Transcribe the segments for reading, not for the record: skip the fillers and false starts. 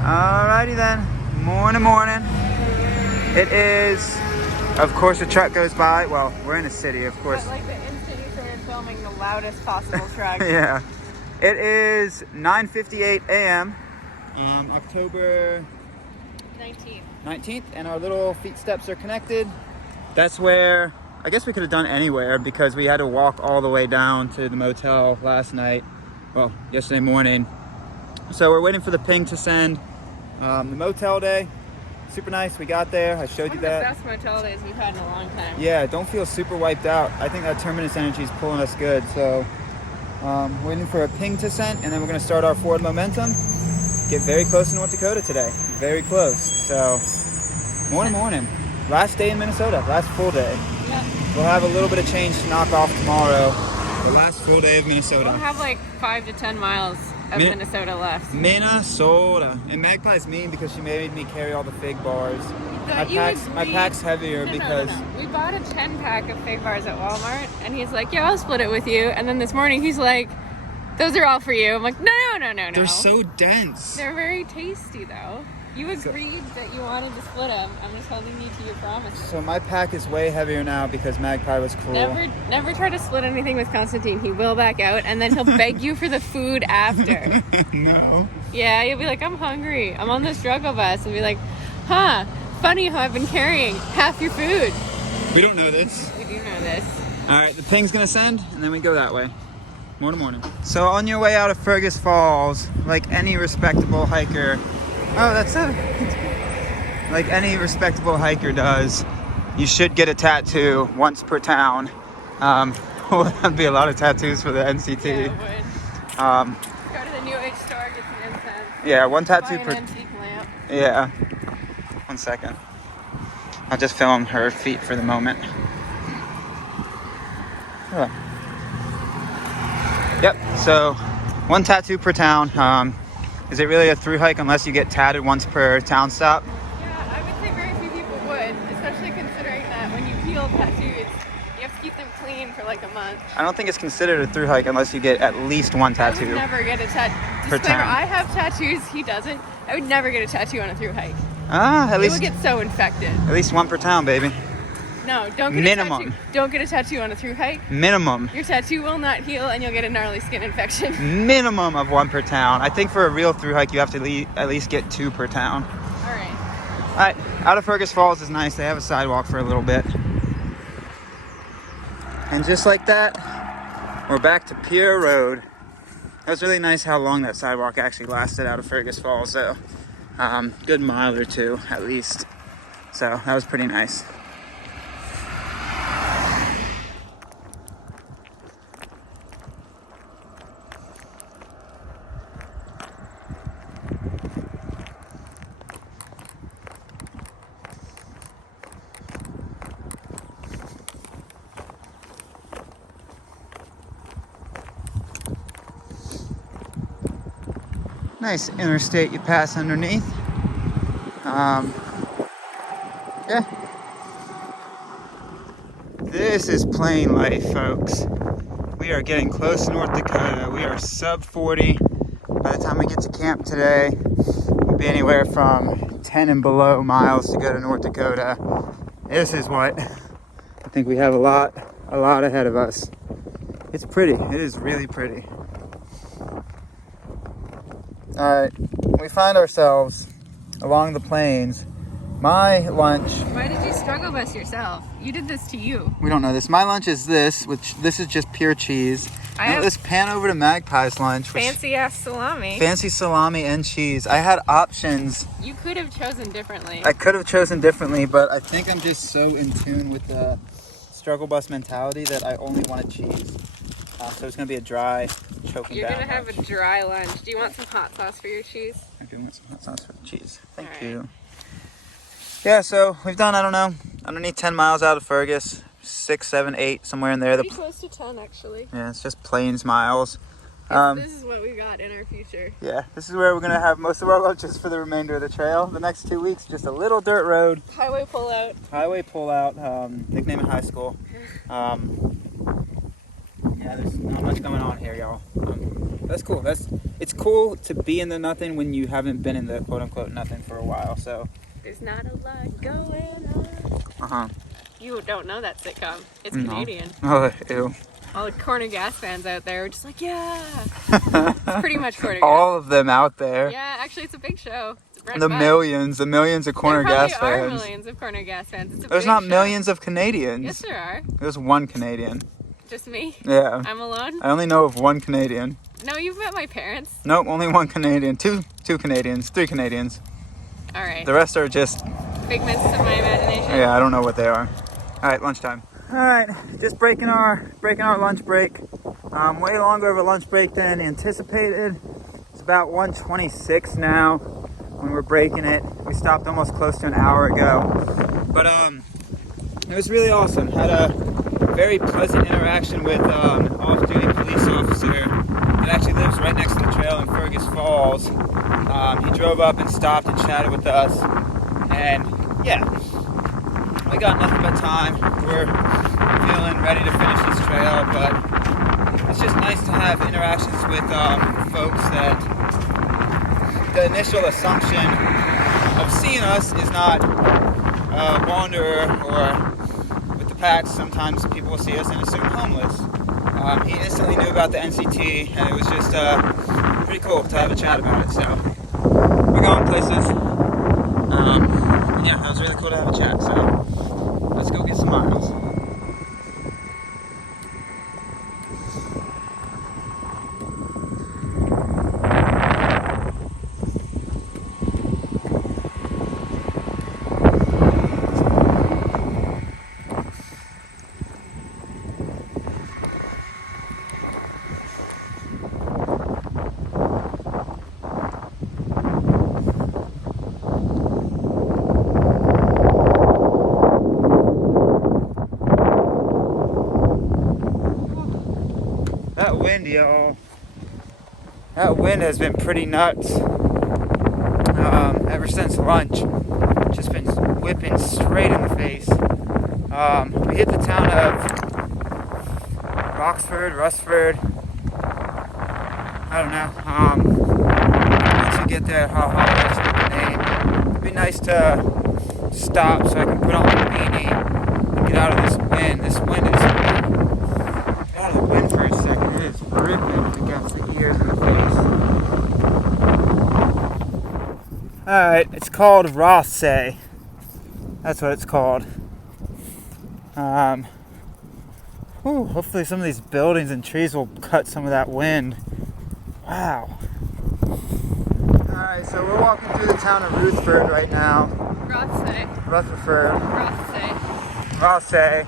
Alrighty then. Morning. It is, of course, a truck goes by. Well, we're in a city, of course. But like the instant you started filming the loudest possible truck. Yeah. It is 9:58 a.m. October 19th, and our little feet steps are connected. That's where, I guess we could have done anywhere because we had to walk all the way down to the motel last night. Well, yesterday morning. So we're waiting for the ping to send. The motel day, super nice. We got there. I showed you that. One of the best motel days we've had in a long time. Yeah, don't feel super wiped out. I think that Terminus energy is pulling us good. So waiting for a ping to send, and then we're going to start our forward momentum. Get very close to North Dakota today. Very close. So morning. Last day in Minnesota. Last full day. Yep. We'll have a little bit of change to knock off tomorrow. The last full day of Minnesota. We'll have like 5 to 10 miles of Minnesota left. Minnesota. And Magpie's mean because she made me carry all the fig bars. My pack's heavier because... No. We bought a 10-pack of fig bars at Walmart, and he's like, yeah, I'll split it with you. And then this morning he's like, those are all for you. I'm like, no. They're so dense. They're very tasty, though. You agreed that you wanted to split them. I'm just holding you to your promise. So my pack is way heavier now because Magpie was cruel. Never try to split anything with Constantine. He will back out, and then he'll beg you for the food after. No. Yeah, you'll be like, I'm hungry. I'm on the struggle bus. And be like, huh, funny how I've been carrying half your food. We don't know this. We do know this. All right, the ping's going to send, and then we go that way. Morning. So on your way out of Fergus Falls, like any respectable hiker... Oh, that's it. Like any respectable hiker does, you should get a tattoo once per town. Well, that'd be a lot of tattoos for the NCT. Yeah, it would. Go to the New Age store, get some incense. Yeah, one tattoo buy per... an antique lamp. Yeah. 1 second. I'll just film her feet for the moment. Oh. Yep, so one tattoo per town. Is it really a through hike unless you get tatted once per town stop? Yeah, I would say very few people would, especially considering that when you peel tattoos, you have to keep them clean for like a month. I don't think it's considered a through hike unless you get at least one tattoo. I would never get a tattoo. Per town. I have tattoos, he doesn't. I would never get a tattoo on a through hike. At least It would get so infected. At least one per town, baby. No, don't get Minimum. a tattoo. Don't get a tattoo on a through hike. Minimum. Your tattoo will not heal and you'll get a gnarly skin infection. Minimum of one per town. I think for a real through hike, you have to at least get 2 per town. All right. All right, out of Fergus Falls is nice. They have a sidewalk for a little bit. And just like that, we're back to Pierre Road. That was really nice how long that sidewalk actually lasted out of Fergus Falls, though. Good mile or two, at least. So that was pretty nice. Nice interstate you pass underneath. Yeah. This is plain life, folks. We are getting close to North Dakota. We are sub 40. By the time we get to camp today, we'll be anywhere from 10 and below miles to go to North Dakota. This is what I think we have a lot ahead of us. It's pretty. It is really pretty. Alright, we find ourselves along the plains. My lunch... Why did you struggle bus yourself? You did this to you. We don't know this. My lunch is this, which this is just pure cheese. Let's pan over to Magpie's lunch. Fancy ass salami. Fancy salami and cheese. I had options. You could have chosen differently. I could have chosen differently, but I think I'm just so in tune with the struggle bus mentality that I only wanted cheese. So it's going to be a dry, choking You're down going to have lunch. a dry lunch. Do you want some hot sauce for your cheese? I do want some hot sauce for the cheese. Thank All right. you. Yeah, so we've done, I don't know, underneath 10 miles out of Fergus. 6, 7, 8, somewhere in there. Pretty close to 10, actually. Yeah, it's just plains miles. This is what we got in our future. Yeah, this is where we're going to have most of our lunches for the remainder of the trail. The next 2 weeks, just a little dirt road. Highway pullout. Highway pullout, nickname in high school. Yeah, there's not much going on here, y'all. that's cool. It's cool to be in the nothing when you haven't been in the quote unquote nothing for a while. So there's not a lot going on. You don't know that sitcom. It's Canadian. Oh, ew. All the Corner Gas fans out there are just like, yeah. It's pretty much Corner Gas. All of them out there. Yeah, actually, it's a big show. The millions of Corner Gas fans. There are millions of Corner Gas fans. There's not millions of Canadians. Yes, there are. There's one Canadian. Just me? Yeah. I'm alone? I only know of one Canadian. No, you've met my parents. Nope, only one Canadian. Two Canadians. 3 Canadians. All right. The rest are just figments of my imagination. Yeah, I don't know what they are. All right, lunchtime. All right, just breaking our lunch break. Way longer of a lunch break than anticipated. It's about 1:26 now when we're breaking it. We stopped almost close to an hour ago. But it was really awesome. Had a very pleasant interaction with an off-duty police officer that actually lives right next to the trail in Fergus Falls. He drove up and stopped and chatted with us. And yeah, we got nothing but time. We're feeling ready to finish this trail, but it's just nice to have interactions with folks that the initial assumption of seeing us is not a wanderer or with the patch. Sometimes people will see us and assume homeless. He instantly knew about the NCT, and it was just pretty cool to have a chat about it. So we're going places. Yeah, that was really cool to have a chat. So let's go get some miles. That wind, y'all. That wind has been pretty nuts. Ever since lunch. Just been whipping straight in the face. We hit the town of Russford. I don't know. Once you get there, I'll let you get the name. It'd be nice to stop so I can put on my beanie and get out of this wind. This wind is out of the wind for a second. It is ripping against the ears and the face. Alright, it's called Rothsay. That's what it's called. Hopefully some of these buildings and trees will cut some of that wind. Wow. Alright, so we're walking through the town of Rutherford right now. Rothsay.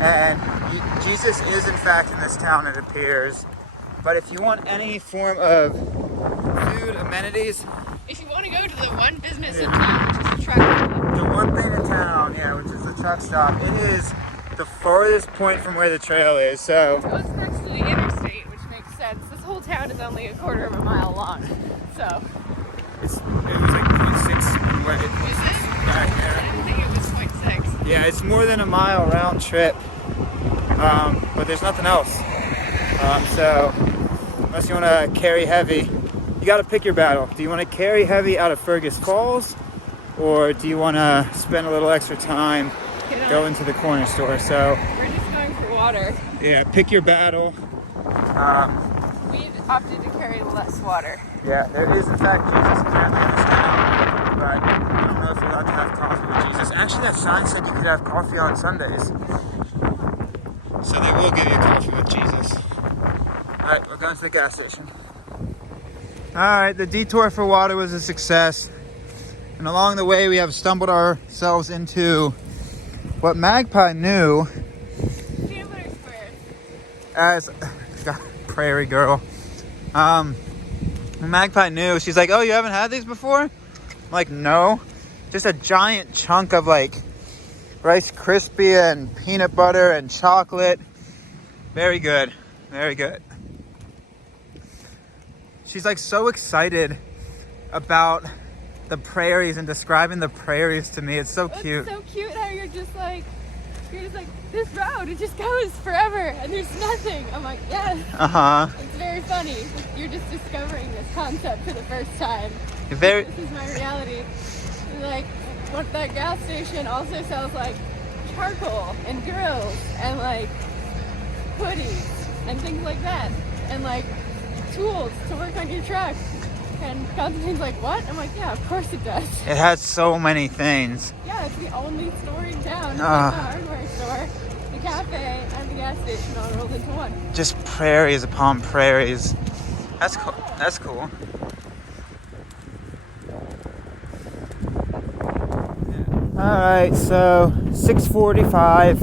And Jesus is in fact in this town, it appears. But if you want any form of food, amenities... If you want to go to the one business in town, which is the truck stop. The one thing in town, yeah, which is the truck stop. It is the farthest point from where the trail is, so... It goes next to the interstate, which makes sense. This whole town is only a quarter of a mile long, so... It was like 0.6 where it was back there. I didn't think it was 0.6. Yeah, it's more than a mile round trip, but there's nothing else. So, unless you want to carry heavy, you got to pick your battle. Do you want to carry heavy out of Fergus Falls, or do you want to spend a little extra time going to the corner store? So we're just going for water. Yeah, pick your battle. We opted to carry less water. Yeah, there is in fact Jesus apparently in this town, but I don't know if you're allowed to have coffee with Jesus. Actually, that sign said you could have coffee on Sundays. So they will give you coffee with Jesus. Alright, we're going to the gas station. Alright, the detour for water was a success. And along the way we have stumbled ourselves into what Magpie knew Peanut butter squares. as prairie girl. Magpie knew. She's like, oh, you haven't had these before? I'm like, no. Just a giant chunk of like Rice Krispie and peanut butter and chocolate. Very good. Very good. She's like so excited about the prairies and describing the prairies to me. It's so cute. It's so cute how you're just like, He's like, this road, it just goes forever and there's nothing. I'm like, yes. It's very funny. You're just discovering this concept for the first time. This is my reality. Like, what that gas station also sells like charcoal and grills and like hoodies and things like that. And like tools to work on your truck. And Constantine's like, what? I'm like, yeah, of course it does. It has so many things. Yeah, it's the only store in town. It's like the hardware store, the cafe, and the gas station all rolled into one. Just prairies upon prairies. That's cool. That's cool. Alright, so 6:45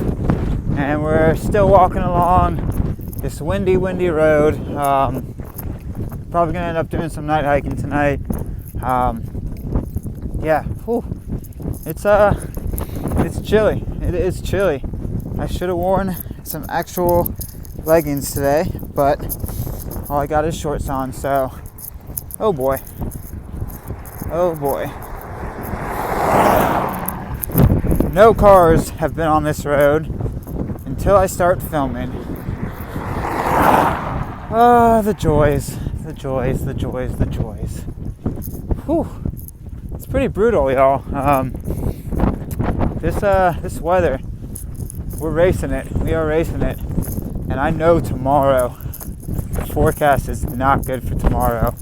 and we're still walking along this windy road. Probably gonna end up doing some night hiking tonight. Yeah, whew. It's chilly. It is chilly. I should have worn some actual leggings today, but all I got is shorts on, so oh boy. No cars have been on this road until I start filming. The joys. Whew. It's pretty brutal, y'all. This weather, we're racing it. We are racing it. And I know tomorrow, the forecast is not good for tomorrow.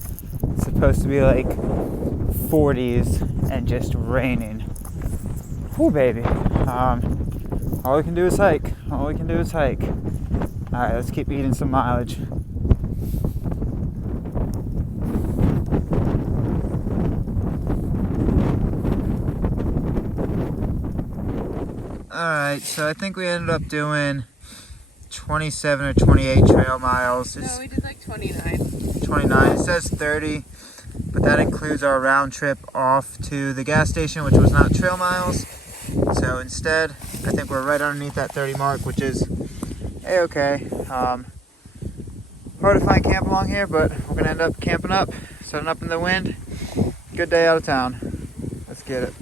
It's supposed to be like 40s and just raining. Whew, baby. All we can do is hike. Alright, let's keep eating some mileage. Alright, so I think we ended up doing 27 or 28 trail miles. No, we did like 29. 29. It says 30, but that includes our round trip off to the gas station, which was not trail miles. So instead, I think we're right underneath that 30 mark, which is a-okay. Hard to find camp along here, but we're going to end up camping up, setting up in the wind. Good day out of town. Let's get it.